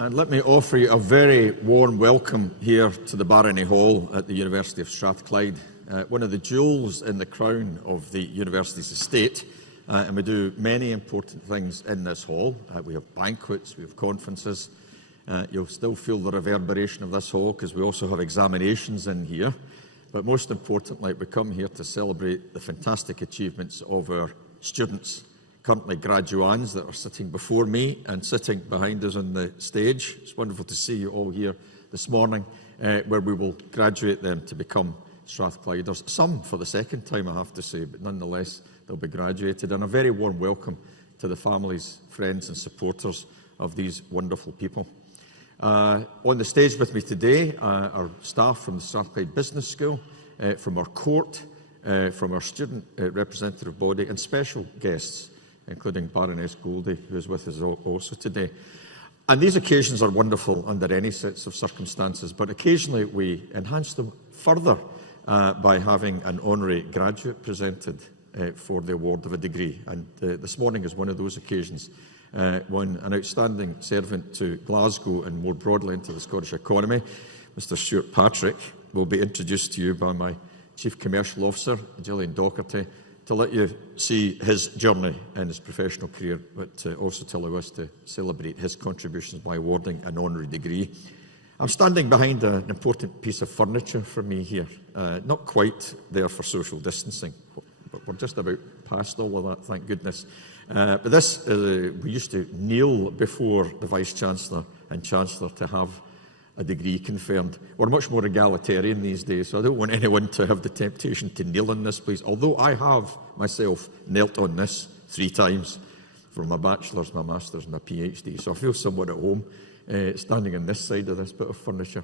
And let me offer you a very warm welcome here to the Barony Hall at the University of Strathclyde, one of the jewels in the crown of the university's estate. And we do many important things in this hall. We have banquets, we have conferences. You'll still feel the reverberation of this hall because we also have examinations in here. But most importantly, we come here to celebrate the fantastic achievements of our students, currently graduands that are sitting before me and sitting behind us on the stage. It's wonderful to see you all here this morning, where we will graduate them to become Strathclyders. Some for the second time, I have to say, but nonetheless, they'll be graduated. And a very warm welcome to the families, friends and supporters of these wonderful people. On the stage with me today are staff from the Strathclyde Business School, from our court, from our student representative body, and special guests, including Baroness Goldie, who is with us also today. And these occasions are wonderful under any sets of circumstances, but occasionally we enhance them further by having an honorary graduate presented for the award of a degree. And this morning is one of those occasions when an outstanding servant to Glasgow and more broadly into the Scottish economy, Mr. Stuart Patrick, will be introduced to you by my Chief Commercial Officer, Gillian Docherty, to let you see his journey in his professional career, but also to allow us to celebrate his contributions by awarding an honorary degree. I'm standing behind an important piece of furniture for me here, not quite there for social distancing, but we're just about past all of that, thank goodness. But this, we used to kneel before the Vice-Chancellor and Chancellor to have a degree confirmed. We're much more egalitarian these days, so I don't want anyone to have the temptation to kneel on this, please. Although I have myself knelt on this 3 times for my bachelor's, my master's and my PhD, so I feel somewhat at home standing on this side of this bit of furniture.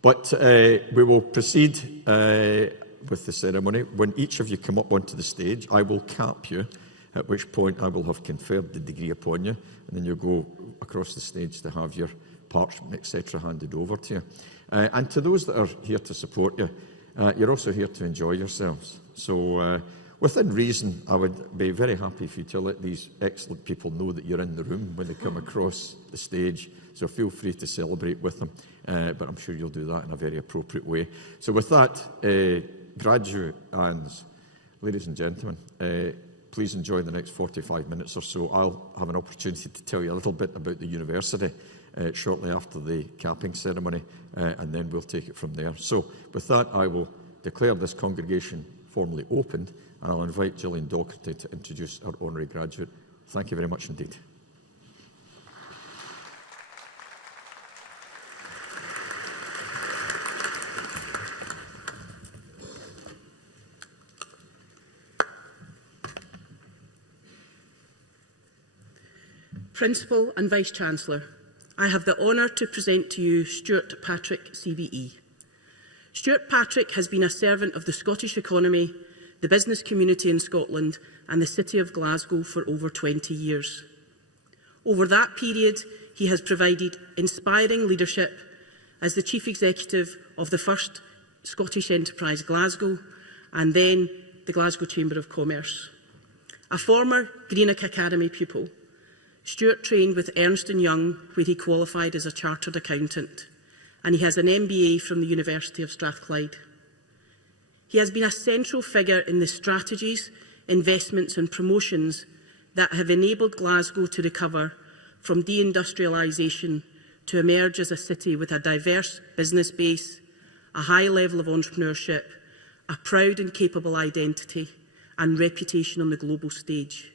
But we will proceed with the ceremony. When each of you come up onto the stage, I will cap you, at which point I will have conferred the degree upon you, and then you'll go across the stage to have your parchment, etc., handed over to you. And to those that are here to support you, you're also here to enjoy yourselves. So within reason, I would be very happy for you to let these excellent people know that you're in the room when they come across the stage. So feel free to celebrate with them, but I'm sure you'll do that in a very appropriate way. So with that, graduands, ladies and gentlemen, please enjoy the next 45 minutes or so. I'll have an opportunity to tell you a little bit about the university shortly after the capping ceremony, and then we'll take it from there. So with that, I will declare this congregation formally opened, and I'll invite Gillian Docherty to introduce our honorary graduate. Thank you very much indeed. Principal and Vice-Chancellor, I have the honour to present to you Stuart Patrick, CBE. Stuart Patrick has been a servant of the Scottish economy, the business community in Scotland and the City of Glasgow for over 20 years. Over that period, he has provided inspiring leadership as the Chief Executive of the first Scottish Enterprise Glasgow and then the Glasgow Chamber of Commerce. A former Greenock Academy pupil, Stuart trained with Ernst & Young, where he qualified as a chartered accountant, and he has an MBA from the University of Strathclyde. He has been a central figure in the strategies, investments and promotions that have enabled Glasgow to recover from deindustrialisation to emerge as a city with a diverse business base, a high level of entrepreneurship, a proud and capable identity and reputation on the global stage.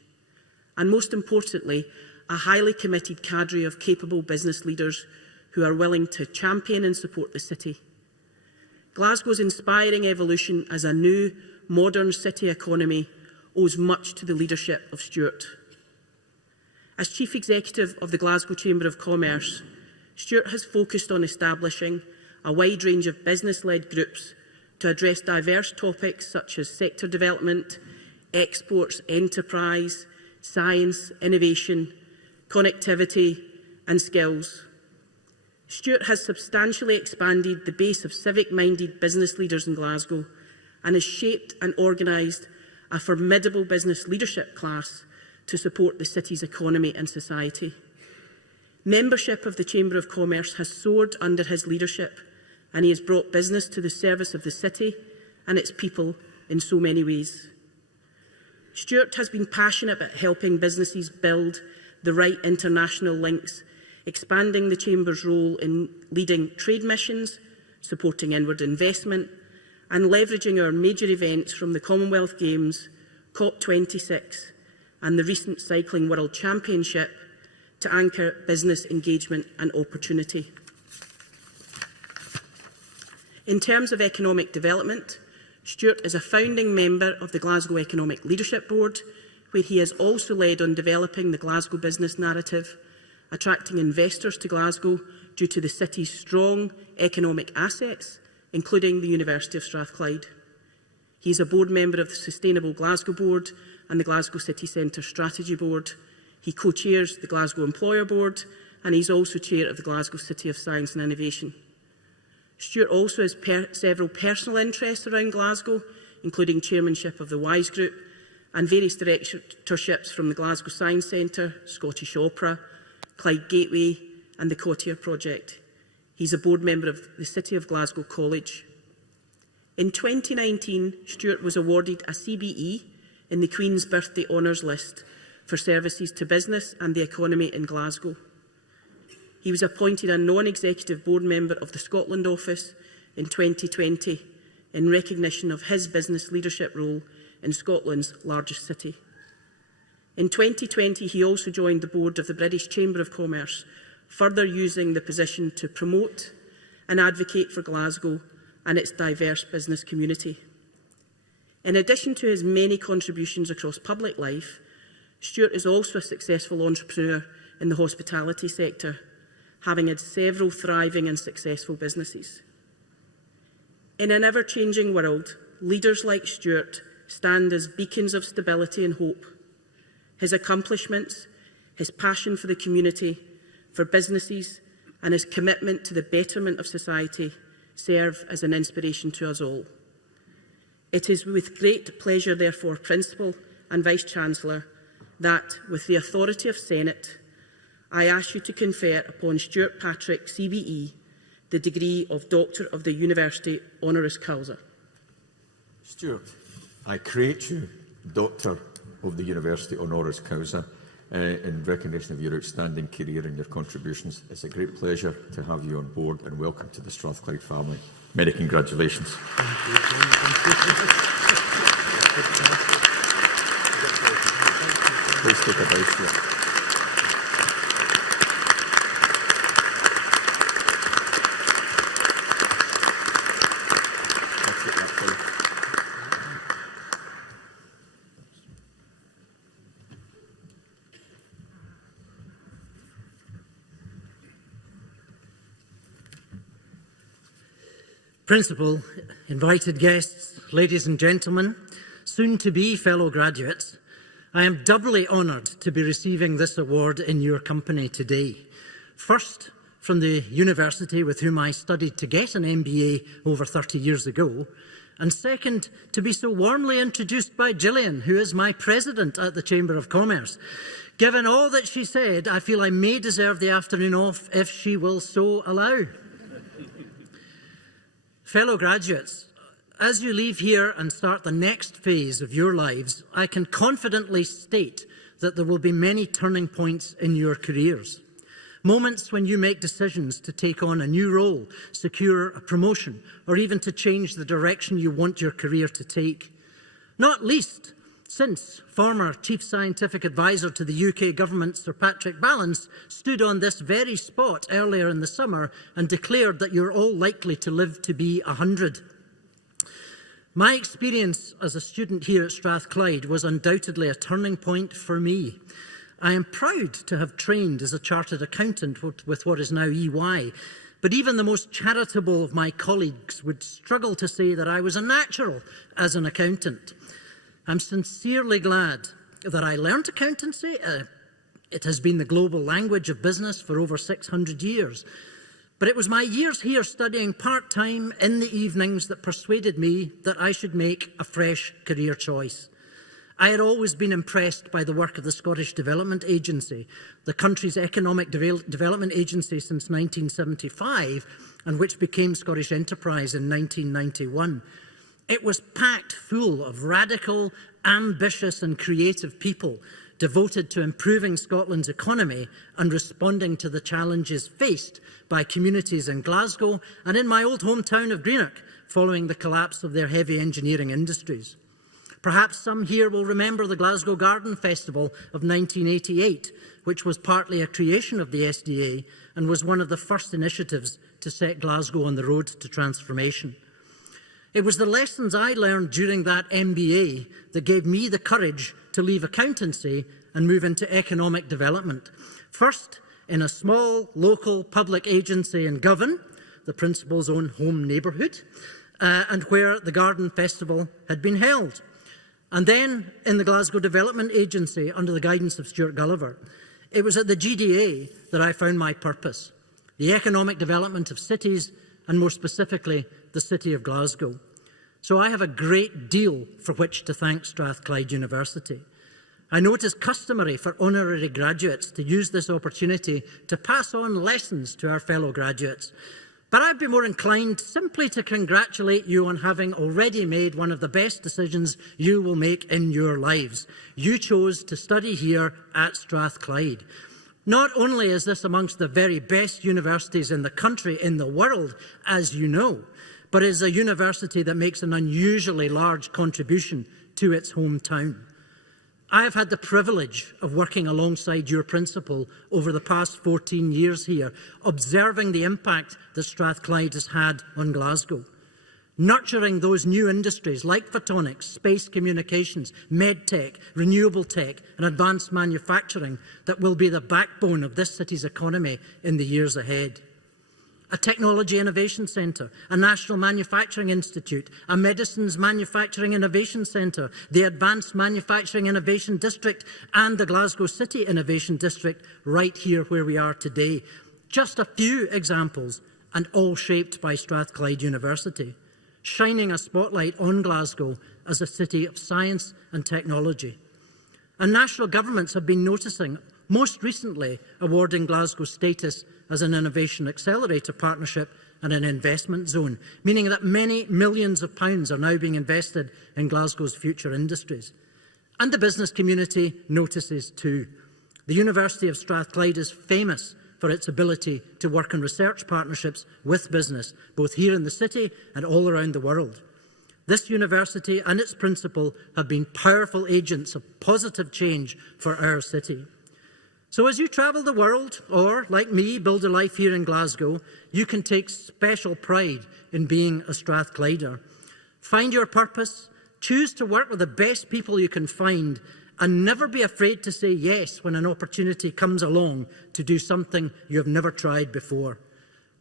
And most importantly, a highly committed cadre of capable business leaders who are willing to champion and support the city. Glasgow's inspiring evolution as a new, modern city economy owes much to the leadership of Stuart. As Chief Executive of the Glasgow Chamber of Commerce, Stuart has focused on establishing a wide range of business-led groups to address diverse topics such as sector development, exports, enterprise, science, innovation, connectivity and skills. Stuart has substantially expanded the base of civic-minded business leaders in Glasgow and has shaped and organised a formidable business leadership class to support the city's economy and society. Membership of the Chamber of Commerce has soared under his leadership, and he has brought business to the service of the city and its people in so many ways. Stuart has been passionate about helping businesses build the right international links, expanding the Chamber's role in leading trade missions, supporting inward investment, and leveraging our major events from the Commonwealth Games, COP26, and the recent Cycling World Championship to anchor business engagement and opportunity. In terms of economic development, Stuart is a founding member of the Glasgow Economic Leadership Board, where he has also led on developing the Glasgow business narrative, attracting investors to Glasgow due to the city's strong economic assets, including the University of Strathclyde. He is a board member of the Sustainable Glasgow Board and the Glasgow City Centre Strategy Board. He co-chairs the Glasgow Employer Board, and he's also chair of the Glasgow City of Science and Innovation. Stuart also has several personal interests around Glasgow, including chairmanship of the WISE Group and various directorships from the Glasgow Science Centre, Scottish Opera, Clyde Gateway and the Cottier Project. He's a board member of the City of Glasgow College. In 2019, Stuart was awarded a CBE in the Queen's Birthday Honours List for services to business and the economy in Glasgow. He was appointed a non-executive board member of the Scotland Office in 2020 in recognition of his business leadership role in Scotland's largest city. In 2020, he also joined the board of the British Chamber of Commerce, further using the position to promote and advocate for Glasgow and its diverse business community. In addition to his many contributions across public life, Stuart is also a successful entrepreneur in the hospitality sector, having had several thriving and successful businesses. In an ever-changing world, leaders like Stuart stand as beacons of stability and hope. His accomplishments, his passion for the community, for businesses, and his commitment to the betterment of society serve as an inspiration to us all. It is with great pleasure, therefore, Principal and Vice-Chancellor, that, with the authority of Senate, I ask you to confer upon Stuart Patrick, CBE, the degree of Doctor of the University Honoris Causa. Stuart, I create you Doctor of the University Honoris Causa in recognition of your outstanding career and your contributions. It's a great pleasure to have you on board, and welcome to the Strathclyde family. Many congratulations. Please take a bow, Stuart. Principal, invited guests, ladies and gentlemen, soon-to-be fellow graduates, I am doubly honoured to be receiving this award in your company today. First, from the university with whom I studied to get an MBA over 30 years ago, and second, to be so warmly introduced by Gillian, who is my president at the Chamber of Commerce. Given all that she said, I feel I may deserve the afternoon off if she will so allow. Fellow graduates, as you leave here and start the next phase of your lives, I can confidently state that there will be many turning points in your careers. Moments when you make decisions to take on a new role, secure a promotion, or even to change the direction you want your career to take. Not least, since former Chief Scientific Advisor to the UK Government, Sir Patrick Ballance, stood on this very spot earlier in the summer and declared that you're all likely to live to be 100. My experience as a student here at Strathclyde was undoubtedly a turning point for me. I am proud to have trained as a chartered accountant with what is now EY, but even the most charitable of my colleagues would struggle to say that I was a natural as an accountant. I'm sincerely glad that I learned accountancy. It has been the global language of business for over 600 years. But it was my years here studying part-time in the evenings that persuaded me that I should make a fresh career choice. I had always been impressed by the work of the Scottish Development Agency, the country's economic development agency since 1975, and which became Scottish Enterprise in 1991. It was packed full of radical, ambitious and creative people devoted to improving Scotland's economy and responding to the challenges faced by communities in Glasgow and in my old hometown of Greenock following the collapse of their heavy engineering industries. Perhaps some here will remember the Glasgow Garden Festival of 1988, which was partly a creation of the SDA and was one of the first initiatives to set Glasgow on the road to transformation. It was the lessons I learned during that MBA that gave me the courage to leave accountancy and move into economic development. First, in a small local public agency in Govan, the principal's own home neighbourhood, and where the Garden Festival had been held. And then in the Glasgow Development Agency under the guidance of Stuart Gulliver. It was at the GDA that I found my purpose, the economic development of cities, and more specifically, the city of Glasgow. So I have a great deal for which to thank Strathclyde University. I know it is customary for honorary graduates to use this opportunity to pass on lessons to our fellow graduates. But I'd be more inclined simply to congratulate you on having already made one of the best decisions you will make in your lives. You chose to study here at Strathclyde. Not only is this amongst the very best universities in the country, in the world, as you know, but it is a university that makes an unusually large contribution to its hometown. I have had the privilege of working alongside your principal over the past 14 years here, observing the impact that Strathclyde has had on Glasgow, nurturing those new industries like photonics, space communications, medtech, renewable tech and advanced manufacturing that will be the backbone of this city's economy in the years ahead. A technology innovation centre, a national manufacturing institute, a medicines manufacturing innovation centre, the Advanced Manufacturing Innovation District and the Glasgow City Innovation District right here where we are today. Just a few examples and all shaped by Strathclyde University, shining a spotlight on Glasgow as a city of science and technology. And national governments have been noticing, most recently awarding Glasgow status as an innovation accelerator partnership and an investment zone, meaning that many millions of pounds are now being invested in Glasgow's future industries. And the business community notices too. The University of Strathclyde is famous for its ability to work on research partnerships with business, both here in the city and all around the world. This university and its principal have been powerful agents of positive change for our city. So as you travel the world, or, like me, build a life here in Glasgow, you can take special pride in being a Strathclyder. Find your purpose, choose to work with the best people you can find, and never be afraid to say yes when an opportunity comes along to do something you have never tried before.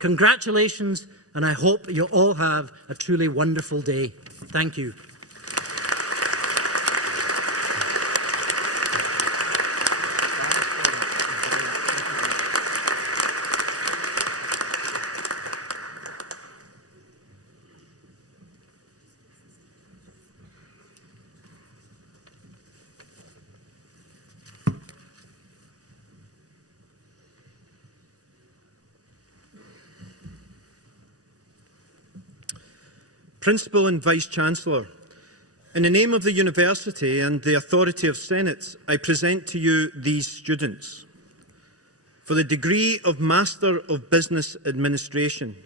Congratulations, and I hope you all have a truly wonderful day. Thank you. Principal and Vice-Chancellor, in the name of the University and the authority of Senates, I present to you these students. For the degree of Master of Business Administration,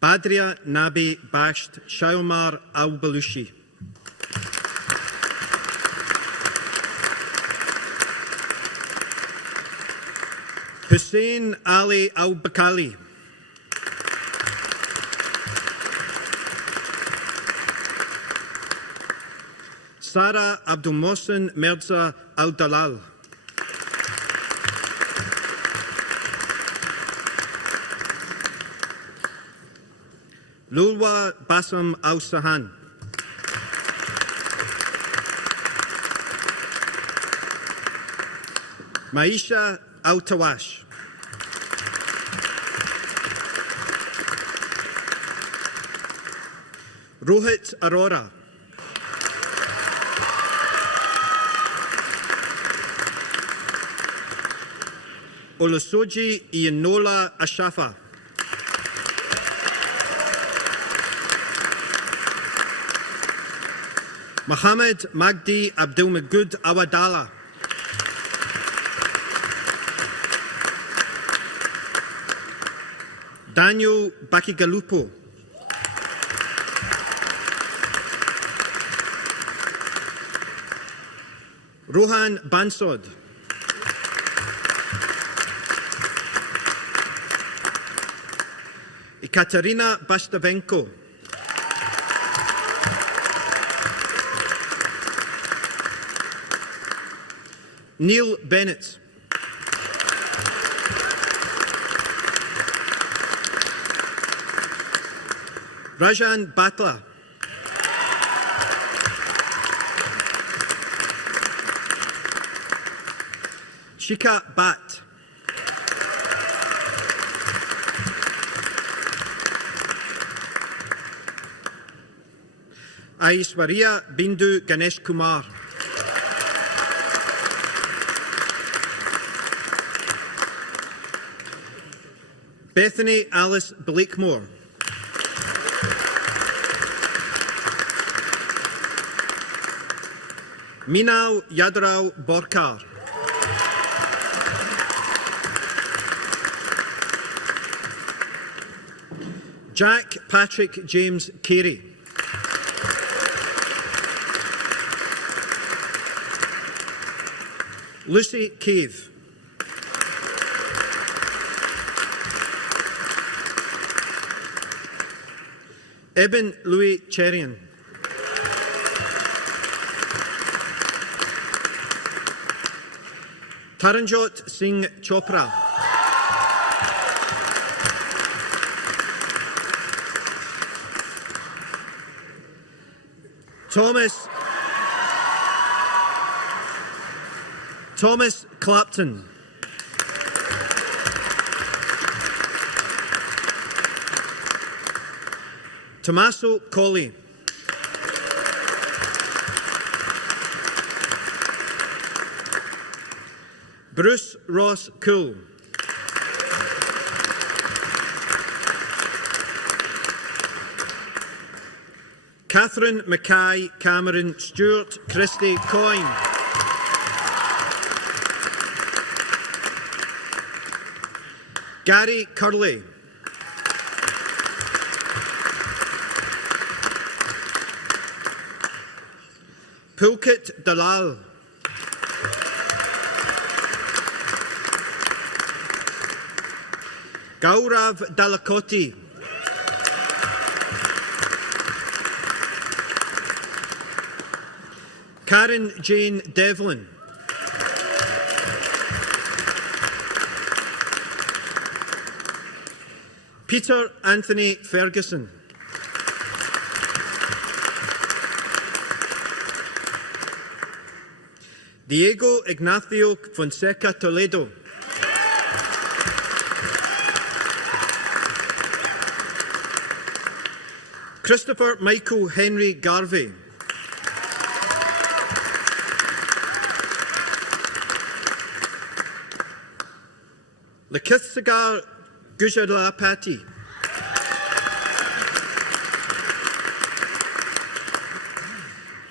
Badria Nabi Basht Shaumar Al-Balushi. Hussein Ali Al-Bakali. Sarah Abdul Mohsen Mirza Al-Dalal. Lulwa Bassam Al-Sahan. Maisha Al-Tawash. Rohit Arora. Olusoji Iyanola Ashafa. Mohammed Magdi Abdulmagud Awadala. Daniel Bakigalupo. Rohan Bansod. Ekaterina Bastavenko. Neil Bennett. Rajan Batla. Shika Bat. Aishwarya Bindu Ganesh Kumar. Bethany Alice Blakemore. Minal Yadrao Borkar. Jack Patrick James Carey. Lucy Cave. Eben Louis Cherian. Taranjot Singh Chopra. Thomas Clapton. Tommaso Colli. Bruce Ross Cool. Catherine Mackay Cameron Stewart Christie Coyne. Gary Curley. Pulkit Dalal. Gaurav Dalakoti. Karen Jane Devlin. Peter Anthony Ferguson. Diego Ignacio Fonseca Toledo. Christopher Michael Henry Garvey. Lakithsagar Gujalapati.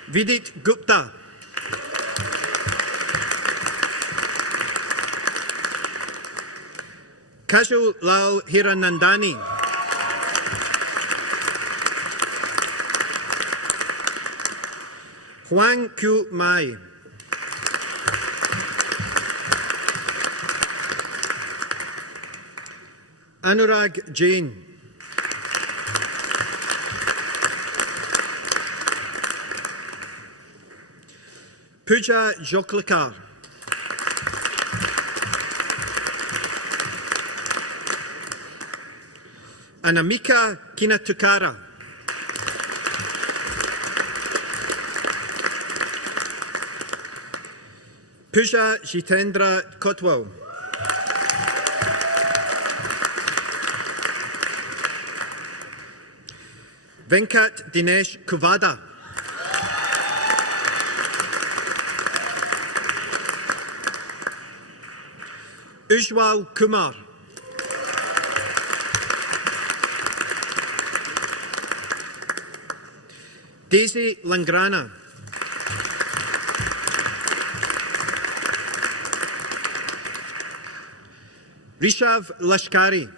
Vidit Gupta. Kajal Lal Hiranandani. Huang Q Mai. Anurag Jain. Pooja Joklikar. Anamika Kinatukara. Pooja Jitendra Kotwal. Venkat Dinesh Kuvada. Ujwal Kumar. Daisy Langrana. Rishav Lashkari.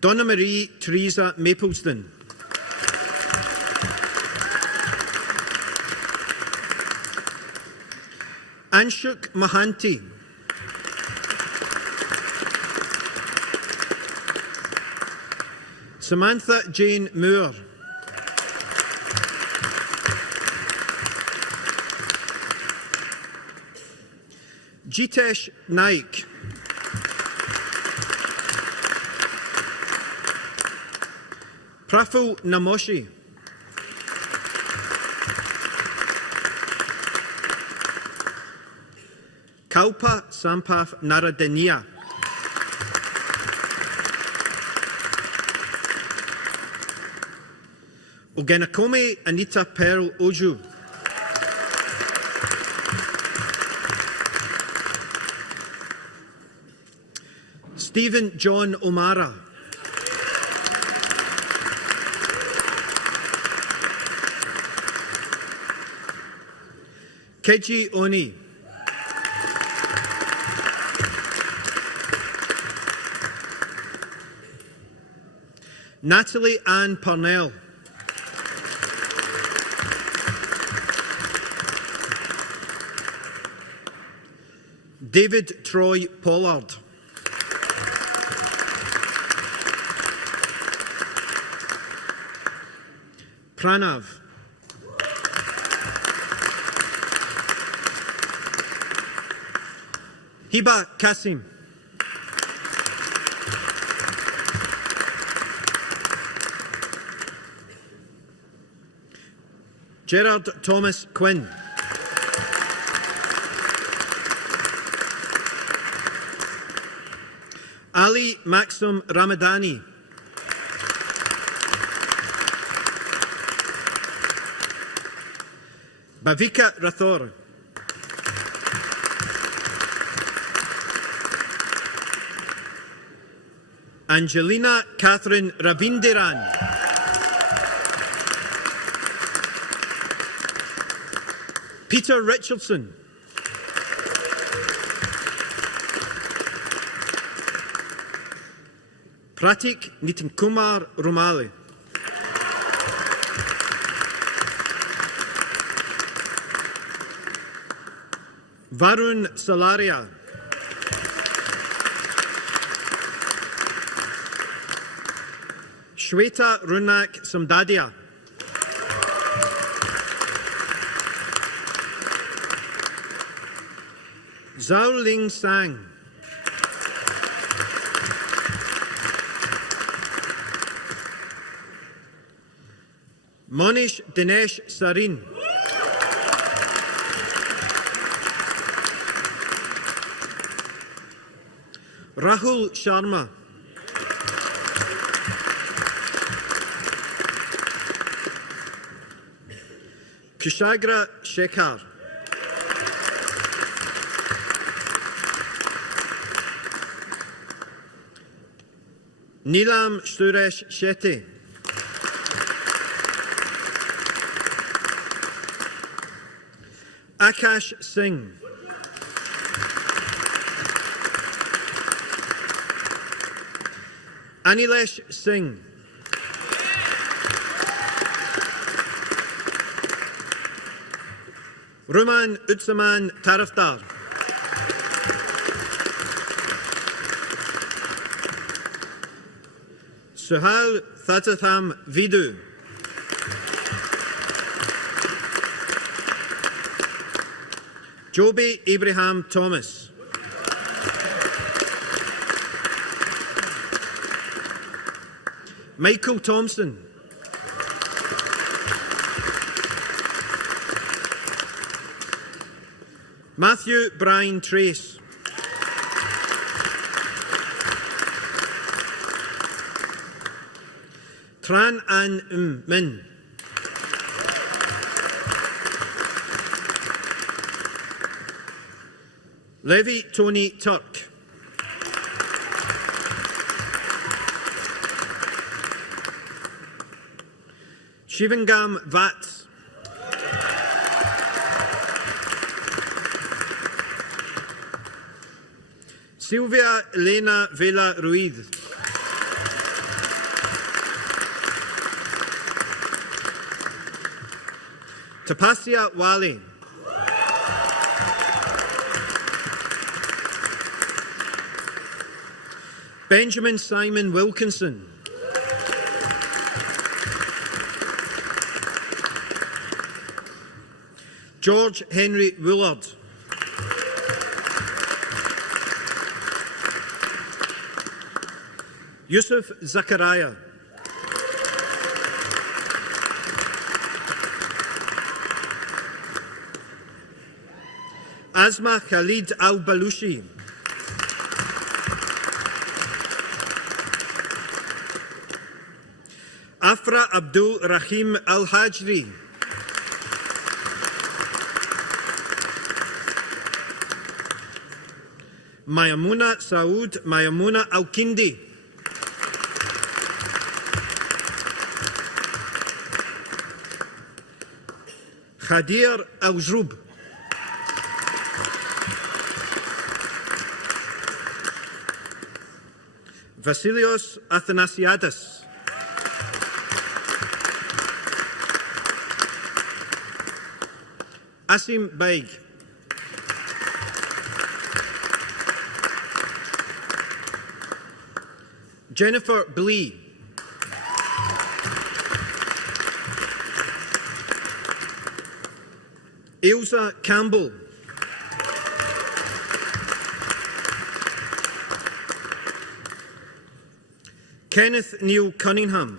Donna Marie Teresa Mapleston. Anshuk Mahanti. Samantha Jane Moore. Jitesh Naik. Praful Namoshi. Kalpa Sampath Naradenia. Ogenakome Anita Pearl Oju. Stephen John O'Mara. Keji Oni. Natalie Ann Parnell. David Troy Pollard. Pranav. Hiba Kasim. Gerard Thomas Quinn. Ali Maxim Ramadani. Bhavika Rathore. Angelina Catherine Ravindiran. Peter Richardson. Pratik Nitinkumar Romali. Varun Salaria. Shweta Runak Samdadia. Zhao Ling Sang. Monish Dinesh Sarin. Rahul Sharma. Kushagra Shekhar. Neelam Suresh Shetty. Akash Singh. Anilesh Singh. Ruman Utsaman Taraftar. Suhal Thatatham Vidu. Joby Abraham Thomas. Michael Thompson. Matthew Brian Trace. Tran An Min. Levy Tony Turk. Shivangam Vats. Silvia Elena Vela Ruiz. Tapasya Wali. Benjamin Simon Wilkinson. George Henry Woolard. Yusuf Zakaria. Asma Khalid Al-Balushi. Afra Abdul Rahim Al-Hajri. Mayamuna Saud Mayamuna Al-Kindi. Khadir Al-Jrub. Vasilios Athanasiadis. Asim Baig. Jennifer Blee. Ailsa Campbell. Kenneth Neil Cunningham.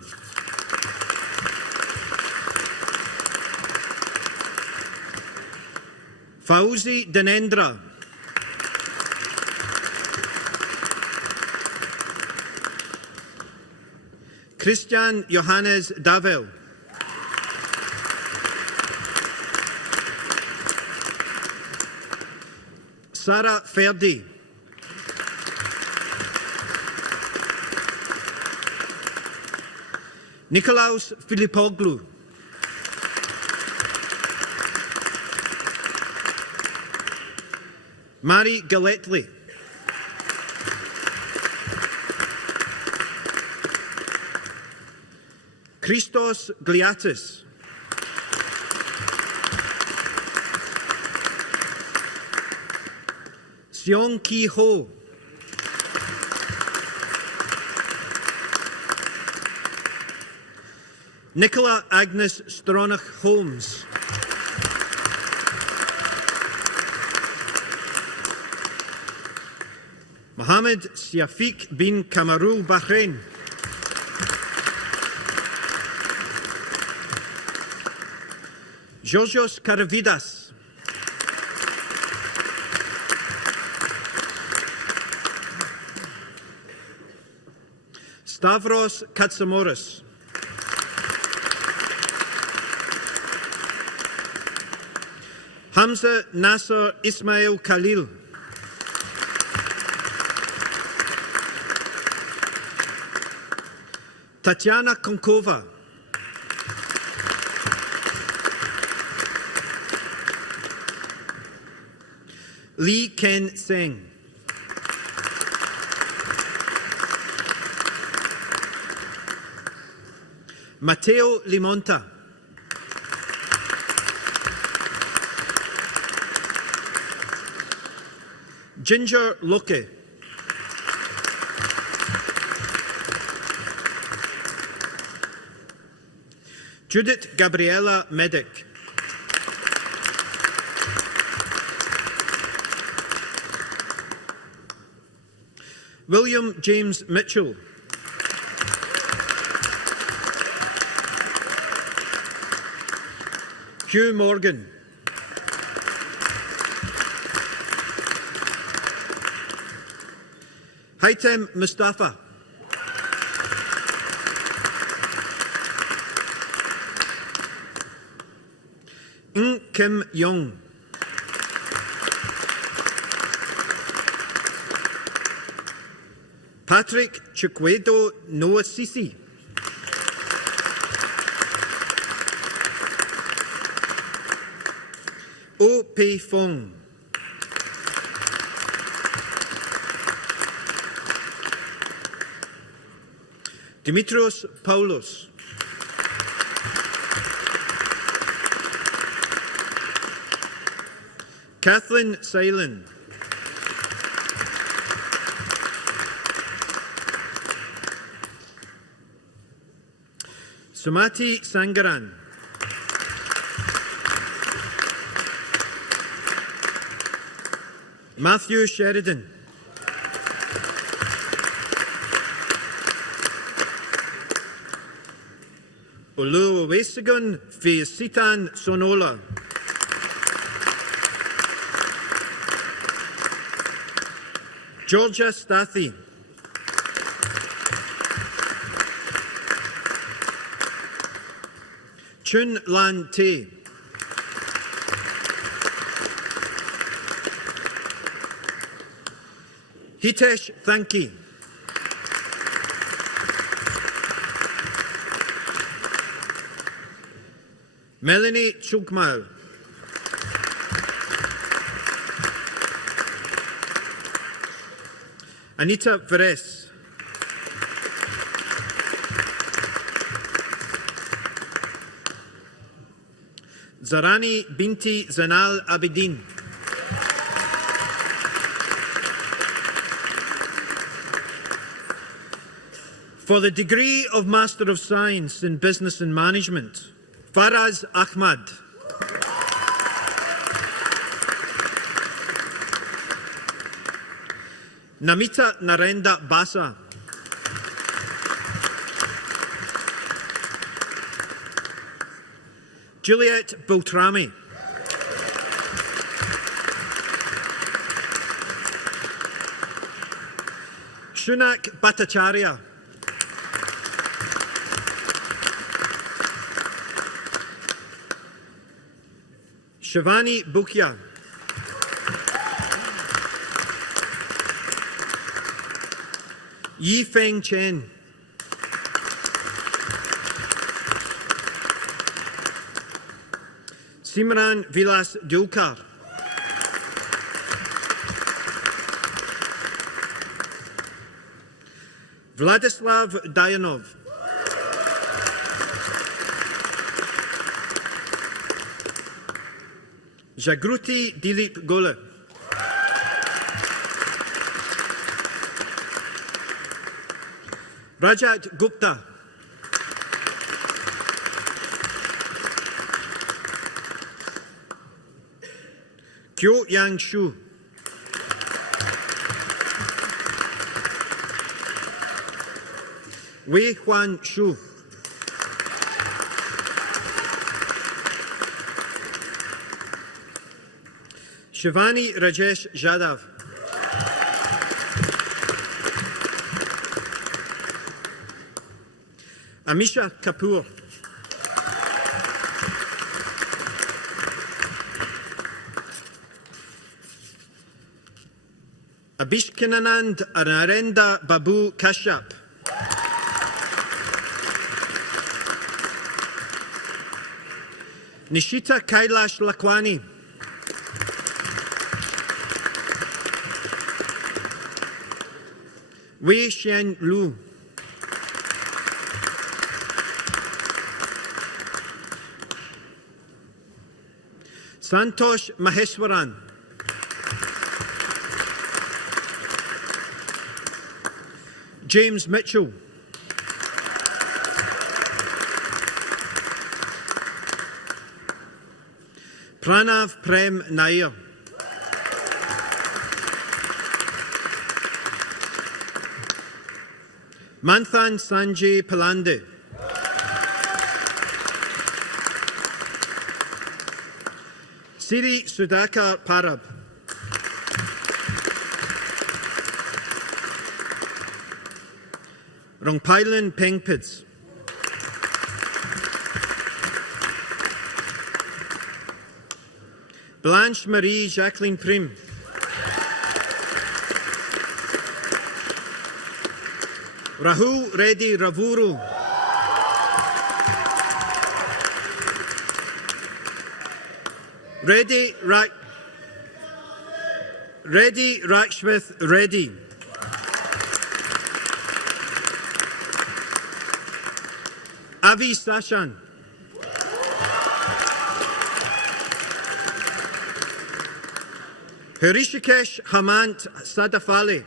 Fauzi Danendra. Christian Johannes Davel. Sarah Ferdi. Nikolaos Filipoglou. Mari Galetli. Christos Gliatis. Seong Ki Ho. Nicola Agnes Stronach Holmes. Mohammed Siafiq bin Kamarul Bahrain. Georgios Karavidas. Stavros Katsamoris. Hamza Nasser Ismail Khalil. Tatiana Konkova. Lee Ken Seng. Matteo Limonta. Ginger Luque. Judith Gabriela Medic. William James Mitchell. Hugh Morgan. Haitem Mustafa. Ng Kim Young. Patrick Chukwedo Noasisi. O Pei Fong. Dimitrios Paulos. Kathleen Silen. Sumati Sangaran. Matthew Sheridan. Oluwasegun Fiasitan Sonola. Georgia Stathi. Chun Lan Te. Hitesh Thanki. Melanie Chukmal. Anita Veres. Zarani Binti Zanal Abidin. For the degree of Master of Science in Business and Management, Faraz Ahmad. Namita Narendra Basa. Juliet Beltrami. Shunak Bhattacharya. Shivani Bukia. Yi Feng Chen. Simran Vilas Dulkar. Vladislav Dayanov. Jagruti Dilip Gole. Rajat Gupta. Kyo Yang Shu. Wei Huan Shu. Shivani Rajesh Jadhav. Amisha Kapoor. Abishkinanand Narendra Babu Kashyap. Nishita Kailash Lakwani. Wei Xian Lu. Santosh Maheswaran. James Mitchell. Pranav Prem Nair. Manthan Sanjay Palande. Siri Sudhakar Parab. Rongpailan Pengpids. Blanche Marie Jacqueline Prim. Rahul Reddy Ravuru. Reddy Rakshmith Reddy. Avi Sashan. Harishikesh Hamant Sadafali.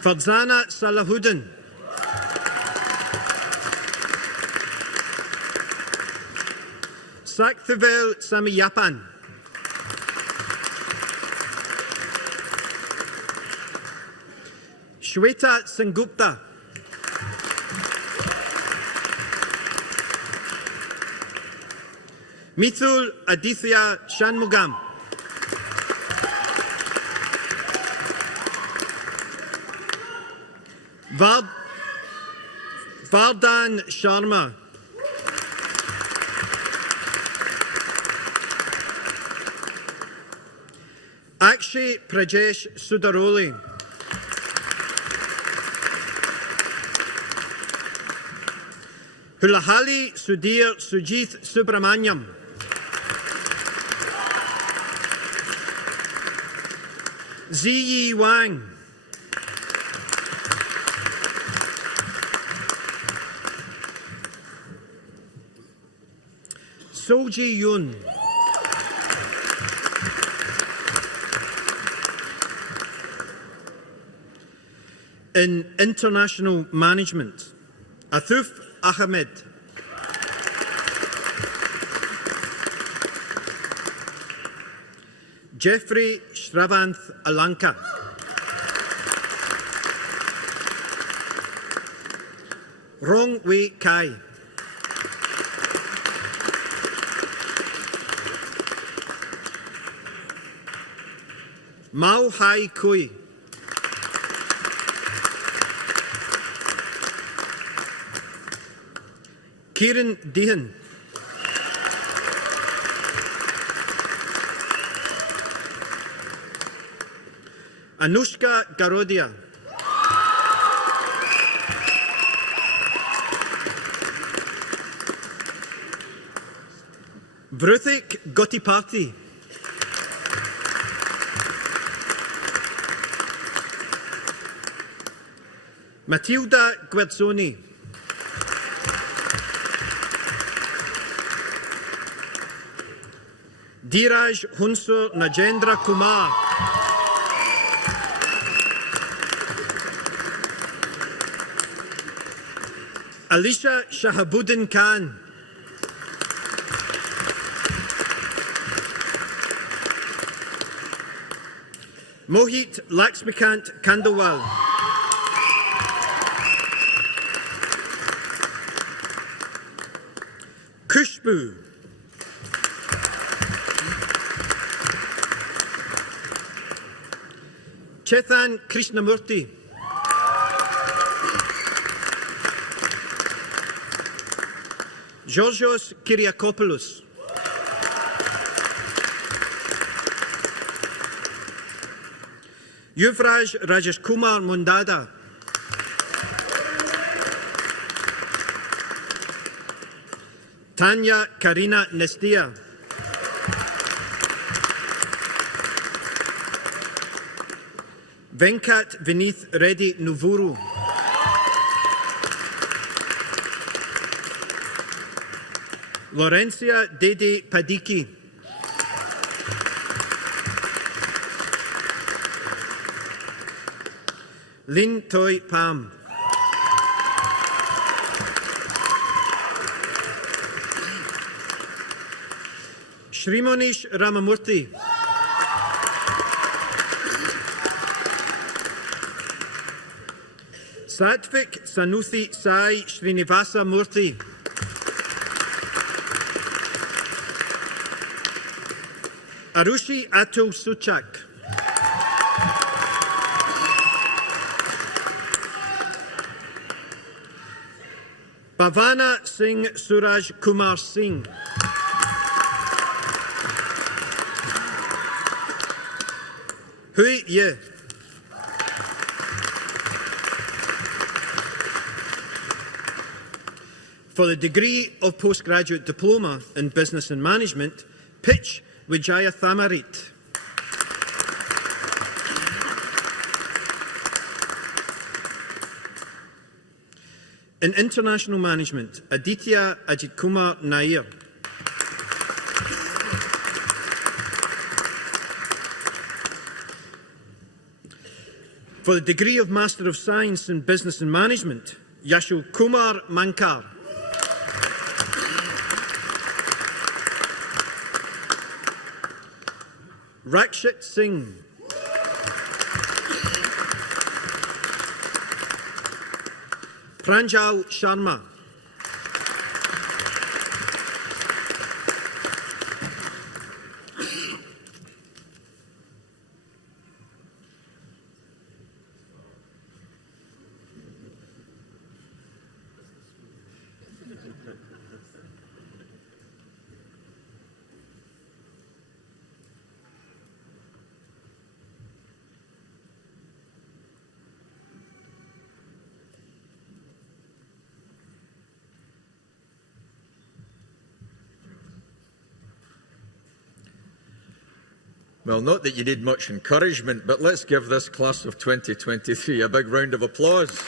Farzana Salahuddin. Sakthavel Samiyapan. Shweta Sengupta. Mithul Aditya Shanmugam. Vardhan Sharma. Akshay Prajesh Sudaroli. Hulahali Sudhir Sujith Subramanyam. Ziyi Wang. Soji Yun. In international management, Athuf Ahmed. Jeffrey Shravanth Alanka. Rong Wei Kai. Mao Hai Kui. Kieran Dehan. Anushka Garodia. Vruthik Gottipati. Matilda Guerzoni. Dheeraj Hunsur Najendra Kumar. Alisha Shahabuddin Khan. Mohit Laxmikant Kandawal. Kushbu. Chethan Krishnamurti. Georgios Kyriakopoulos. Yuvraj Rajesh Kumar Mundada. Tanya Karina Nestia. Venkat Vinith Reddy Nuvuru. Laurencia Dede Padiki. Lin Toy Pam. Shrimonish Ramamurthy. Satvik Sanuthi Sai Srinivasa Murthy. Arushi Atul Suchak. Bhavana Singh Suraj Kumar Singh. Hui Ye. For the degree of postgraduate diploma in Business and Management, Pitch Wijaya Thamarit. In International Management, Aditya Ajitkumar Nair. For the degree of Master of Science in Business and Management, Yashul Kumar Mankar. Rakshit Singh. Pranjal Sharma. Well, not that you need much encouragement, but let's give this class of 2023 a big round of applause.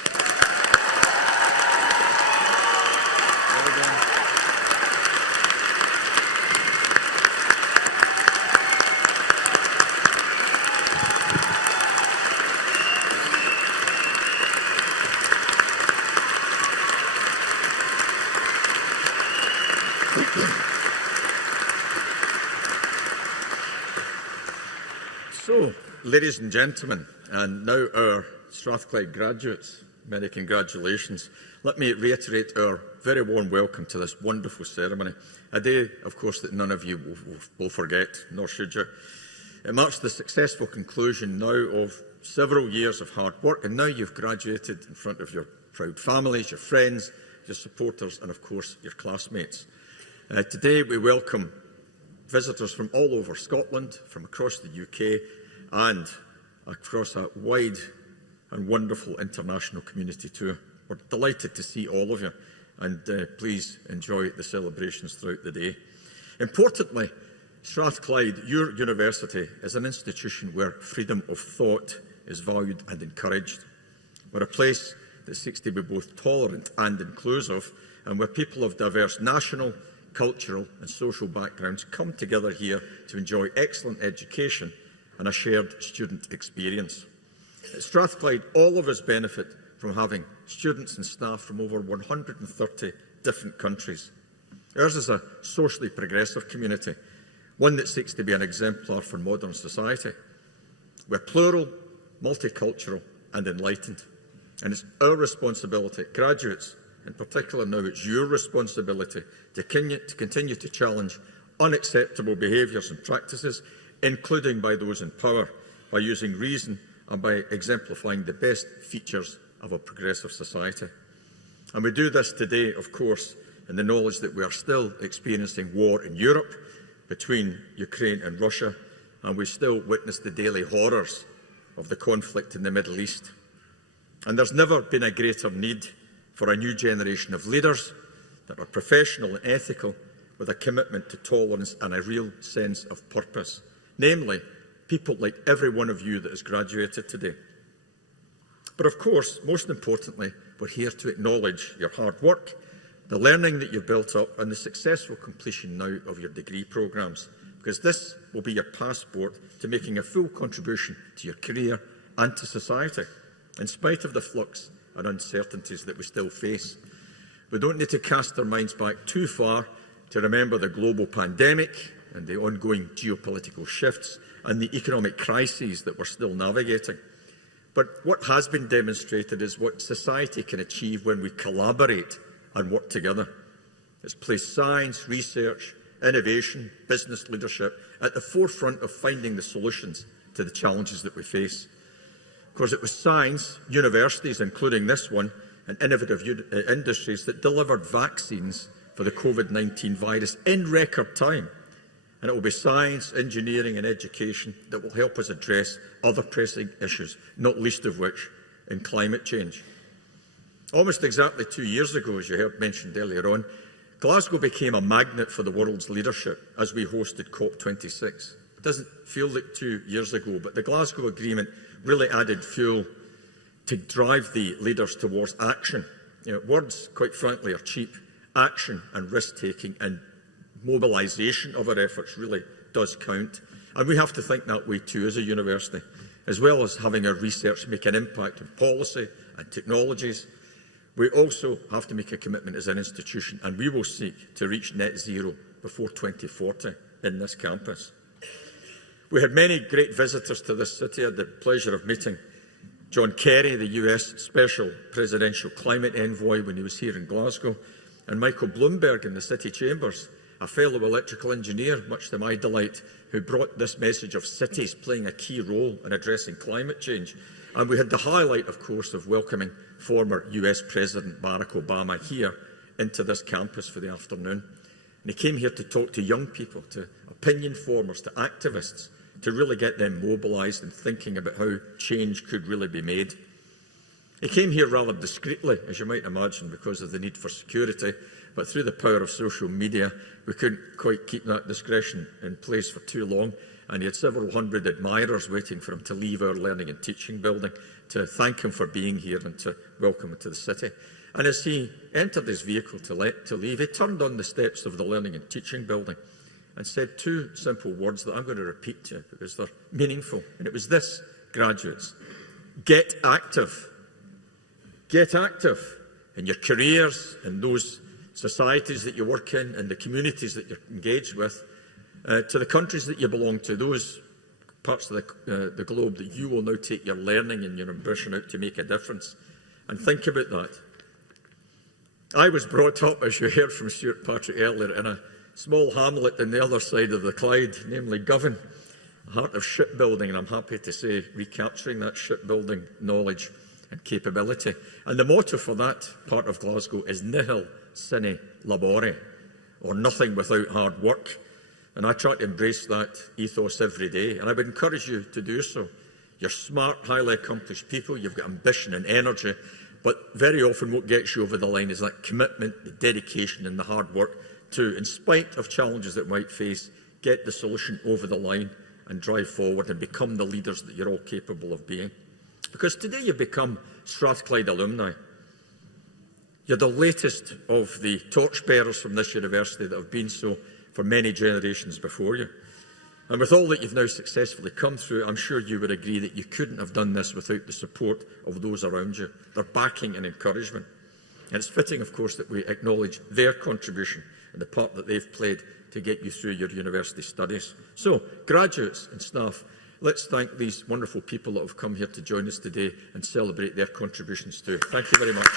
So, ladies and gentlemen, and now our Strathclyde graduates, many congratulations. Let me reiterate our very warm welcome to this wonderful ceremony, a day, of course, that none of you will forget, nor should you. It marks the successful conclusion now of several years of hard work, and now you've graduated in front of your proud families, your friends, your supporters, and of course, your classmates. Today, we welcome visitors from all over Scotland, from across the UK, and across a wide and wonderful international community too. We're delighted to see all of you, and please enjoy the celebrations throughout the day. Importantly, Strathclyde, your university, is an institution where freedom of thought is valued and encouraged. We're a place that seeks to be both tolerant and inclusive, and where people of diverse national, cultural and social backgrounds come together here to enjoy excellent education and a shared student experience. At Strathclyde, all of us benefit from having students and staff from over 130 different countries. Ours is a socially progressive community, one that seeks to be an exemplar for modern society. We're plural, multicultural and enlightened. And it's our responsibility, graduates in particular now, it's your responsibility to continue to challenge unacceptable behaviours and practices, including by those in power, by using reason and by exemplifying the best features of a progressive society. And we do this today, of course, in the knowledge that we are still experiencing war in Europe between Ukraine and Russia, and we still witness the daily horrors of the conflict in the Middle East. And there's never been a greater need for a new generation of leaders that are professional and ethical, with a commitment to tolerance and a real sense of purpose. Namely, people like every one of you that has graduated today. But of course, most importantly, we're here to acknowledge your hard work, the learning that you've built up, and the successful completion now of your degree programmes, because this will be your passport to making a full contribution to your career and to society, in spite of the flux and uncertainties that we still face. We don't need to cast our minds back too far to remember the global pandemic and the ongoing geopolitical shifts and the economic crises that we're still navigating. But what has been demonstrated is what society can achieve when we collaborate and work together. It's placed science, research, innovation, business leadership at the forefront of finding the solutions to the challenges that we face. Of course, it was science, universities, including this one, and innovative industries that delivered vaccines for the COVID-19 virus in record time. and it will be science, engineering and education that will help us address other pressing issues, not least of which in climate change. Almost exactly 2 years ago, as you heard mentioned earlier on, Glasgow became a magnet for the world's leadership as we hosted COP26. It doesn't feel like 2 years ago, but the Glasgow Agreement really added fuel to drive the leaders towards action. Words, quite frankly, are cheap. Action and risk-taking and mobilisation of our efforts really does count. And we have to think that way too as a university, as well as having our research make an impact on policy and technologies. We also have to make a commitment as an institution, and we will seek to reach net zero before 2040 in this campus. We had many great visitors to this city. I had the pleasure of meeting John Kerry, the US Special Presidential Climate Envoy, when he was here in Glasgow, and Michael Bloomberg in the City Chambers, a fellow electrical engineer, much to my delight, who brought this message of cities playing a key role in addressing climate change. And we had the highlight, of course, of welcoming former US President Barack Obama here into this campus for the afternoon. And he came here to talk to young people, to opinion formers, to activists, to really get them mobilised and thinking about how change could really be made. He came here rather discreetly, as you might imagine, because of the need for security, but through the power of social media, we couldn't quite keep that discretion in place for too long, and he had several hundred admirers waiting for him to leave our Learning and Teaching building to thank him for being here and to welcome him to the city. And as he entered his vehicle to leave, he turned on the steps of the Learning and Teaching building and said two simple words that I'm going to repeat to you because they're meaningful. And it was this, graduates: get active. Get active in your careers, in those societies that you work in, and the communities that you're engaged with, to the countries that you belong to, those parts of the globe that you will now take your learning and your ambition out to make a difference. And think about that. I was brought up, as you heard from Stuart Patrick earlier, in a small hamlet on the other side of the Clyde, namely Govan, a heart of shipbuilding, and I'm happy to say recapturing that shipbuilding knowledge and capability. And the motto for that part of Glasgow is nihil sine labore, or nothing without hard work. And I try to embrace that ethos every day, and I would encourage you to do so. You're smart, highly accomplished people, you've got ambition and energy, but very often what gets you over the line is that commitment, the dedication and the hard work to, in spite of challenges that might face, get the solution over the line and drive forward and become the leaders that you're all capable of being. Because today you become Strathclyde alumni. You're the latest of the torchbearers from this university that have been so for many generations before you. And with all that you've now successfully come through, I'm sure you would agree that you couldn't have done this without the support of those around you, their backing and encouragement. And it's fitting, of course, that we acknowledge their contribution and the part that they've played to get you through your university studies. So, graduates and staff, let's thank these wonderful people that have come here to join us today and celebrate their contributions too. Thank you very much.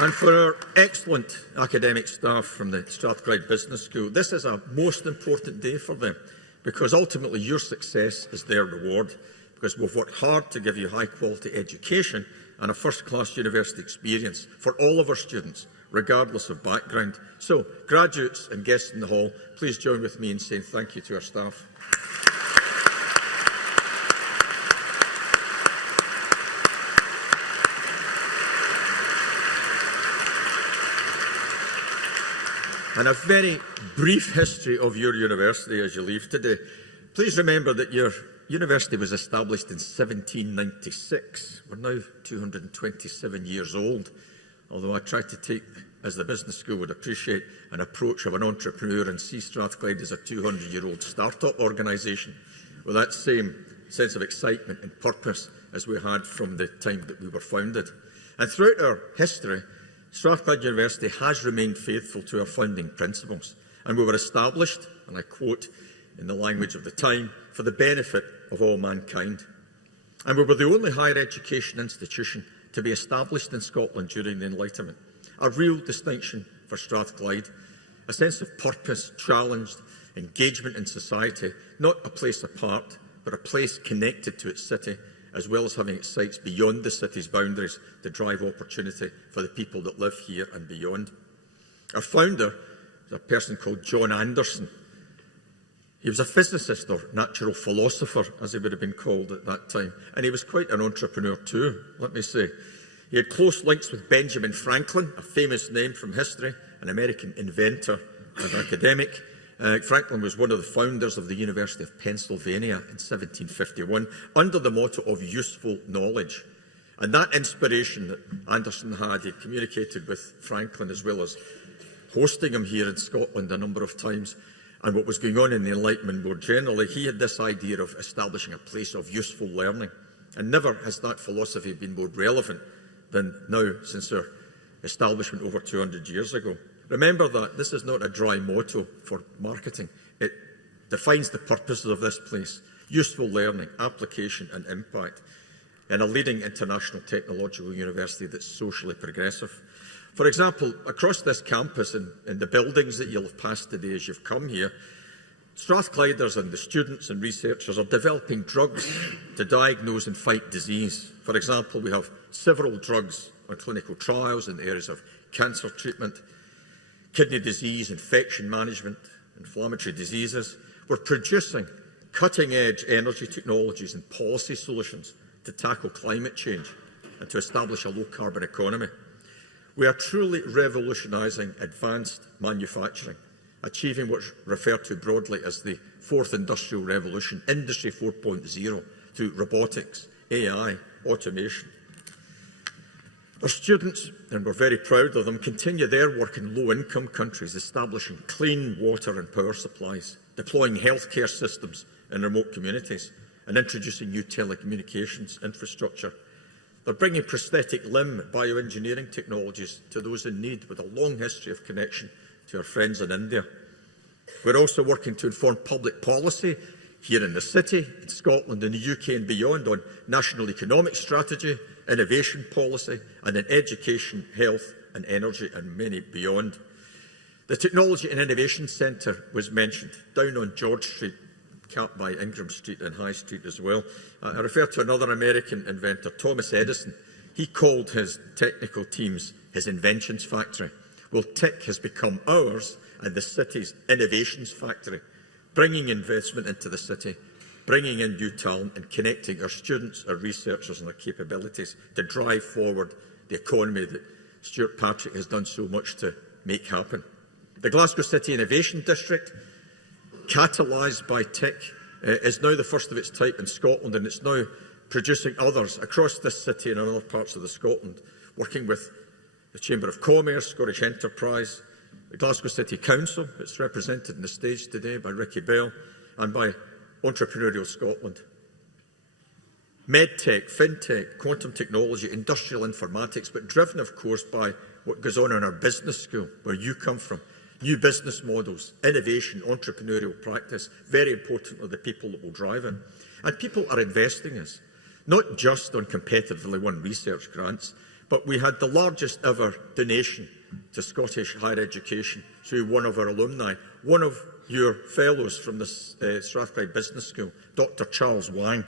And for our excellent academic staff from the Strathclyde Business School, this is a most important day for them because ultimately your success is their reward, because we've worked hard to give you high quality education and a first-class university experience for all of our students, regardless of background. So, graduates and guests in the hall, please join with me in saying thank you to our staff. And a very brief history of your university as you leave today. Please remember that your university was established in 1796. We're now 227 years old, although I try to take, as the business school would appreciate, an approach of an entrepreneur and see Strathclyde as a 200-year-old start-up organisation with that same sense of excitement and purpose as we had from the time that we were founded. And throughout our history, Strathclyde University has remained faithful to our founding principles, and we were established, and I quote in the language of the time, for the benefit of all mankind. And we were the only higher education institution to be established in Scotland during the Enlightenment, a real distinction for Strathclyde, a sense of purpose, challenge, engagement in society, not a place apart, but a place connected to its city as well as having its sites beyond the city's boundaries to drive opportunity for the people that live here and beyond. Our founder was a person called John Anderson. He was a physicist or natural philosopher, as he would have been called at that time, and he was quite an entrepreneur too, let me say. He had close links with Benjamin Franklin, a famous name from history, an American inventor and academic. Franklin was one of the founders of the University of Pennsylvania in 1751 under the motto of useful knowledge. And that inspiration that Anderson had, he communicated with Franklin as well as hosting him here in Scotland a number of times, and what was going on in the Enlightenment more generally. He had this idea of establishing a place of useful learning. And never has that philosophy been more relevant than now, since our establishment over 200 years ago. Remember that this is not a dry motto for marketing. It defines the purposes of this place: useful learning, application and impact, in a leading international technological university that's socially progressive. For example, across this campus and in the buildings that you'll have passed today as you've come here, Strathclyders and the students and researchers are developing drugs to diagnose and fight disease. For example, we have several drugs on clinical trials in the areas of cancer treatment, kidney disease, infection management, inflammatory diseases. We're producing cutting-edge energy technologies and policy solutions to tackle climate change and to establish a low-carbon economy. We are truly revolutionising advanced manufacturing, achieving what's referred to broadly as the fourth industrial revolution, Industry 4.0, through robotics, AI, automation. Our students, and we're very proud of them, continue their work in low-income countries, establishing clean water and power supplies, deploying healthcare systems in remote communities, and introducing new telecommunications infrastructure. They're bringing prosthetic limb bioengineering technologies to those in need, with a long history of connection to our friends in India. We're also working to inform public policy here in the city, in Scotland, in the UK and beyond, on national economic strategy, innovation policy, and in education, health and energy, and many beyond. The Technology and Innovation Centre was mentioned down on George Street, capped by Ingram Street and High Street as well. I refer to another American inventor, Thomas Edison. He called his technical teams his inventions factory. Well, TIC has become ours and the city's innovations factory, bringing investment into the city, bringing in new talent and connecting our students, our researchers and our capabilities to drive forward the economy that Stuart Patrick has done so much to make happen. The Glasgow City Innovation District, catalysed by TIC, is now the first of its type in Scotland, and it's now producing others across this city and in other parts of the Scotland, working with the Chamber of Commerce, Scottish Enterprise, the Glasgow City Council. It's represented on the stage today by Ricky Bell, and by Entrepreneurial Scotland. Medtech, fintech, quantum technology, industrial informatics, but driven, of course, by what goes on in our business school, where you come from. New business models, innovation, entrepreneurial practice, very importantly, the people that will drive it. And people are investing in us, not just on competitively won research grants, but we had the largest ever donation to Scottish higher education through one of our alumni, one of your fellows from the Strathclyde Business School, Dr. Charles Wang,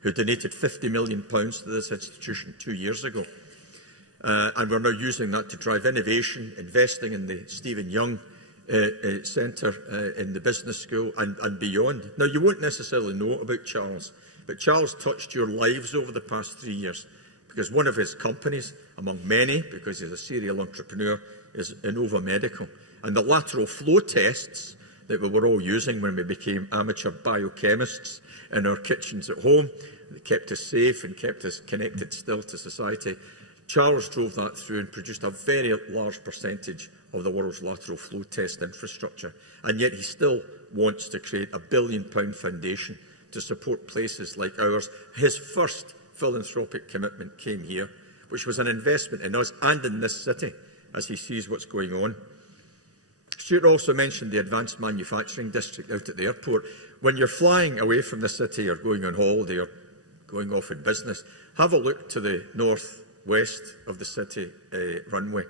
who donated £50 million to this institution 2 years ago. And we're now using that to drive innovation, investing in the Stephen Young Centre in the Business School and beyond. Now, you won't necessarily know about Charles, but Charles touched your lives over the past 3 years, because one of his companies, among many, because he's a serial entrepreneur, is Innova Medical. And the lateral flow tests that we were all using when we became amateur biochemists in our kitchens at home, that kept us safe and kept us connected still to society. Charles drove that through and produced a very large percentage of the world's lateral flow test infrastructure. And yet he still wants to create a £1 billion foundation to support places like ours. His first philanthropic commitment came here, which was an investment in us and in this city, as he sees what's going on. Stuart also mentioned the Advanced Manufacturing District out at the airport. When you're flying away from the city or going on holiday or going off in business, have a look to the northwest of the city runway,